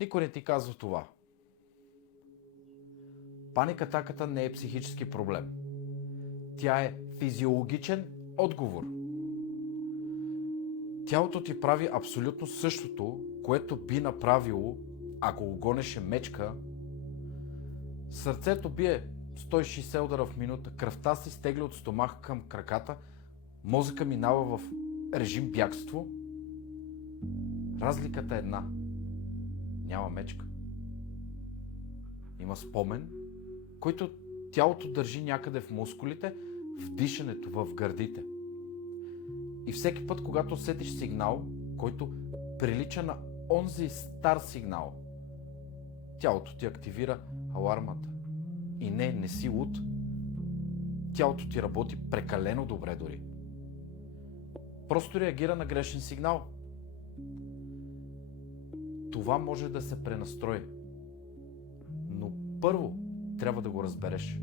Никой не ти казва това. Паникатаката не е психически проблем. Тя е физиологичен отговор. Тялото ти прави абсолютно същото, което би направило, ако го гонеше мечка. Сърцето бие 160 удара в минута, кръвта се стегля от стомаха към краката, мозъка минава в режим бягство. Разликата е една. Няма мечка. Има спомен, който тялото държи някъде в мускулите, в дишането, в гърдите. И всеки път, когато усетиш сигнал, който прилича на онзи стар сигнал, тялото ти активира алармата. И не си луд. Тялото ти работи прекалено добре дори. Просто реагира на грешен сигнал. Това може да се пренастрои. Но първо трябва да го разбереш.